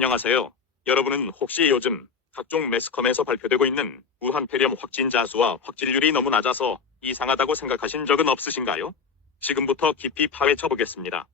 안녕하세요. 여러분은 혹시 요즘 각종 매스컴에서 발표되고 있는 우한 폐렴 확진자 수와 확진율이 너무 낮아서 이상하다고 생각하신 적은 없으신가요? 지금부터 깊이 파헤쳐 보겠습니다.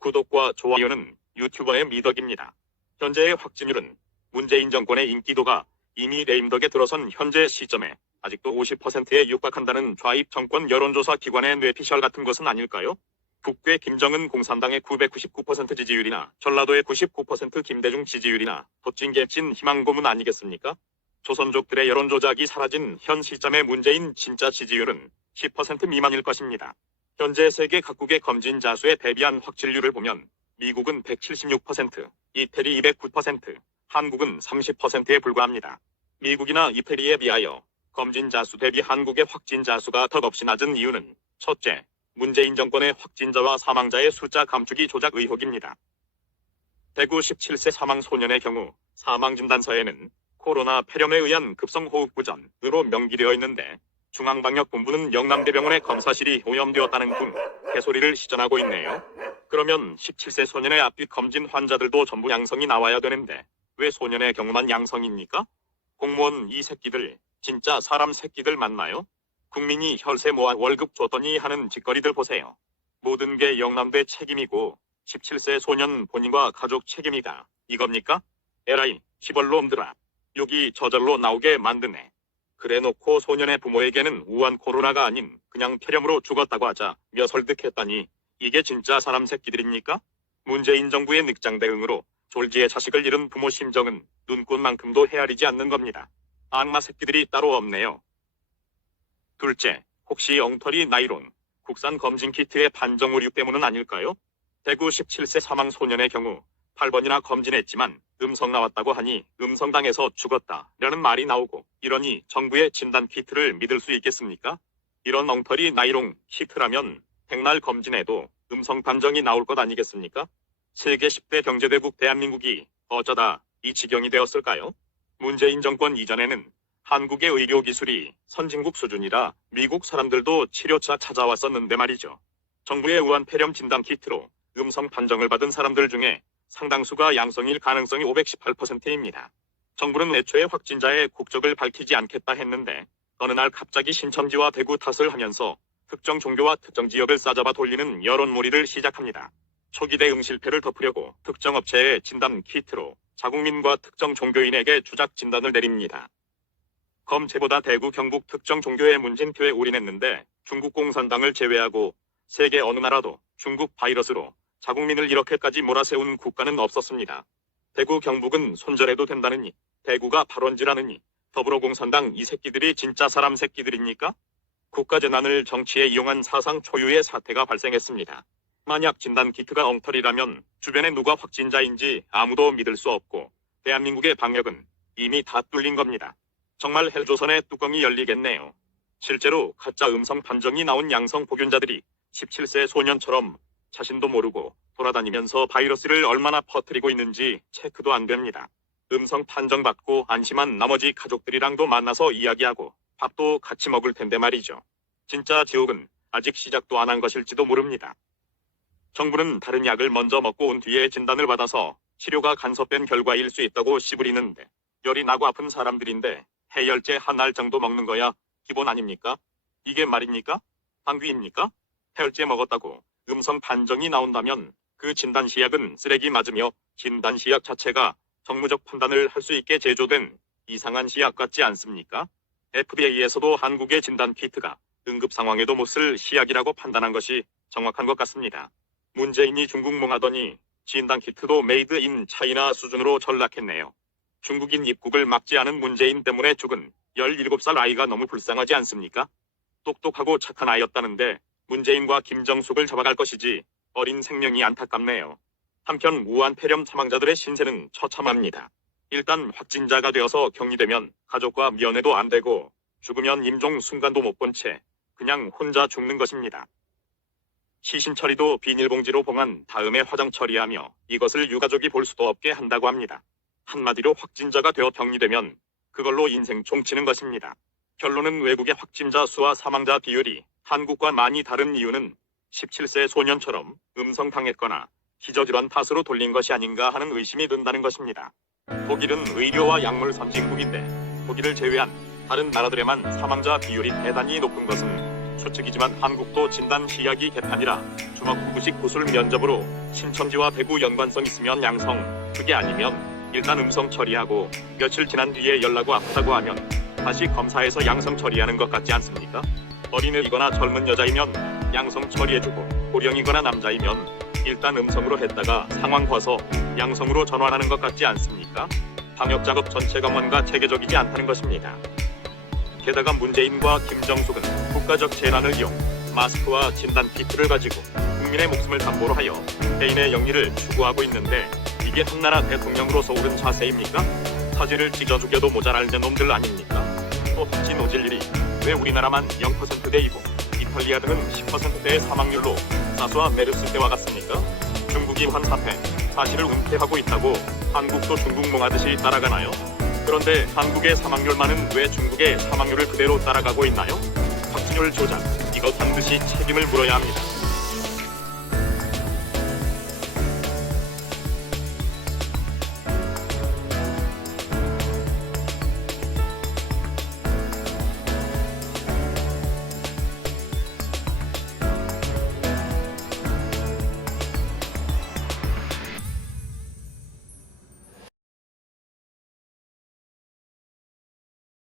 구독과 좋아요는 유튜버의 미덕입니다. 현재의 확진율은 문재인 정권의 인기도가 이미 레임덕에 들어선 현재 시점에 아직도 50%에 육박한다는 좌입 정권 여론조사 기관의 뇌피셜 같은 것은 아닐까요? 북괴 김정은 공산당의 999% 지지율이나 전라도의 99% 김대중 지지율이나 도찐개찐 희망고문 아니겠습니까? 조선족들의 여론조작이 사라진 현 시점의 문재인 진짜 지지율은 10% 미만일 것입니다. 현재 세계 각국의 검진자 수에 대비한 확진율을 보면 미국은 176%, 이태리 209%, 한국은 30%에 불과합니다. 미국이나 이태리에 비하여 검진자 수 대비 한국의 확진자 수가 턱없이 낮은 이유는 첫째, 문재인 정권의 확진자와 사망자의 숫자 감추기 조작 의혹입니다. 대구 17세 사망 소년의 경우 사망진단서에는 코로나 폐렴에 의한 급성호흡부전으로 명기되어 있는데 중앙방역본부는 영남대병원의 검사실이 오염되었다는 군 개소리를 시전하고 있네요. 그러면 17세 소년의 앞뒤 검진 환자들도 전부 양성이 나와야 되는데 왜 소년의 경우만 양성입니까? 공무원 이 새끼들 진짜 사람 새끼들 맞나요? 국민이 혈세 모아 월급 줬더니 하는 짓거리들 보세요. 모든 게 영남대 책임이고 17세 소년 본인과 가족 책임이다. 이겁니까? 에라이 시벌놈들아. 욕이 저절로 나오게 만드네. 그래놓고 소년의 부모에게는 우한 코로나가 아닌 그냥 폐렴으로 죽었다고 하자 며 설득했다니 이게 진짜 사람 새끼들입니까? 문재인 정부의 늑장 대응으로 졸지에 자식을 잃은 부모 심정은 눈꽃만큼도 헤아리지 않는 겁니다. 악마 새끼들이 따로 없네요. 둘째, 혹시 엉터리 나이론, 국산 검진 키트의 판정 오류 때문은 아닐까요? 대구 17세 사망 소년의 경우 8번이나 검진했지만 음성 나왔다고 하니 음성당해서 죽었다라는 말이 나오고 이러니 정부의 진단 키트를 믿을 수 있겠습니까? 이런 엉터리 나이롱 키트라면 백날 검진해도 음성 판정이 나올 것 아니겠습니까? 세계 10대 경제대국 대한민국이 어쩌다 이 지경이 되었을까요? 문재인 정권 이전에는 한국의 의료 기술이 선진국 수준이라 미국 사람들도 치료차 찾아왔었는데 말이죠. 정부의 우한 폐렴 진단 키트로 음성 판정을 받은 사람들 중에 상당수가 양성일 가능성이 518%입니다. 정부는 애초에 확진자의 국적을 밝히지 않겠다 했는데 어느 날 갑자기 신천지와 대구 탓을 하면서 특정 종교와 특정 지역을 싸잡아 돌리는 여론몰이를 시작합니다. 초기 대응 실패를 덮으려고 특정 업체의 진단 키트로 자국민과 특정 종교인에게 주작 진단을 내립니다. 검체보다 대구 경북 특정 종교의 문진표에 올인했는데 중국 공산당을 제외하고 세계 어느 나라도 중국 바이러스로 자국민을 이렇게까지 몰아세운 국가는 없었습니다. 대구 경북은 손절해도 된다느니 대구가 발원지라느니 더불어공산당 이 새끼들이 진짜 사람 새끼들입니까? 국가재난을 정치에 이용한 사상 초유의 사태가 발생했습니다. 만약 진단 키트가 엉터리라면 주변에 누가 확진자인지 아무도 믿을 수 없고 대한민국의 방역은 이미 다 뚫린 겁니다. 정말 헬조선의 뚜껑이 열리겠네요. 실제로 가짜 음성 판정이 나온 양성 복균자들이 17세 소년처럼 자신도 모르고 돌아다니면서 바이러스를 얼마나 퍼뜨리고 있는지 체크도 안 됩니다. 음성 판정 받고 안심한 나머지 가족들이랑도 만나서 이야기하고 밥도 같이 먹을 텐데 말이죠. 진짜 지옥은 아직 시작도 안 한 것일지도 모릅니다. 정부는 다른 약을 먼저 먹고 온 뒤에 진단을 받아서 치료가 간섭된 결과일 수 있다고 씨부리는데 열이 나고 아픈 사람들인데 해열제 한 알 정도 먹는 거야 기본 아닙니까? 이게 말입니까? 방귀입니까? 해열제 먹었다고 음성 판정이 나온다면 그 진단시약은 쓰레기 맞으며 진단시약 자체가 정무적 판단을 할 수 있게 제조된 이상한 시약 같지 않습니까? FDA에서도 한국의 진단키트가 응급 상황에도 못 쓸 시약이라고 판단한 것이 정확한 것 같습니다. 문재인이 중국몽하더니 진단키트도 메이드 인 차이나 수준으로 전락했네요. 중국인 입국을 막지 않은 문재인 때문에 죽은 17살 아이가 너무 불쌍하지 않습니까? 똑똑하고 착한 아이였다는데 문재인과 김정숙을 잡아갈 것이지 어린 생명이 안타깝네요. 한편 우한 폐렴 사망자들의 신세는 처참합니다. 일단 확진자가 되어서 격리되면 가족과 면회도 안 되고 죽으면 임종 순간도 못 본 채 그냥 혼자 죽는 것입니다. 시신 처리도 비닐봉지로 봉한 다음에 화장 처리하며 이것을 유가족이 볼 수도 없게 한다고 합니다. 한마디로 확진자가 되어 격리되면 그걸로 인생 종치는 것입니다. 결론은 외국의 확진자 수와 사망자 비율이 한국과 많이 다른 이유는 17세 소년처럼 음성당했거나 기저질환 탓으로 돌린 것이 아닌가 하는 의심이 든다는 것입니다. 독일은 의료와 약물 선진국인데 독일을 제외한 다른 나라들에만 사망자 비율이 대단히 높은 것은 추측이지만 한국도 진단 시약이 개판이라 주먹구구식 구술 면접으로 신천지와 대구 연관성 있으면 양성, 그게 아니면 일단 음성 처리하고 며칠 지난 뒤에 연락 아프다고 하면 다시 검사해서 양성 처리하는 것 같지 않습니까? 어린애이거나 젊은 여자이면 양성 처리해주고 고령이거나 남자이면 일단 음성으로 했다가 상황 봐서 양성으로 전환하는 것 같지 않습니까? 방역 작업 전체가 뭔가 체계적이지 않다는 것입니다. 게다가 문재인과 김정숙은 국가적 재난을 이용 마스크와 진단 키트를 가지고 국민의 목숨을 담보로 하여 개인의 영리를 추구하고 있는데 이게 한나라 대통령으로서 옳은 자세입니까? 사지를 찢어 죽여도 모자랄 놈들 아닙니까? 또 확진 오질 일이 왜 우리나라만 0%대이고 이탈리아 등은 10%대의 사망률로 사스와 메르스 때와 같습니까? 중국이 환사태 사실을 은폐하고 있다고 한국도 중국 몽하듯이 따라가나요? 그런데 한국의 사망률만은 왜 중국의 사망률을 그대로 따라가고 있나요? 확진율 조작, 이거 반드시 책임을 물어야 합니다.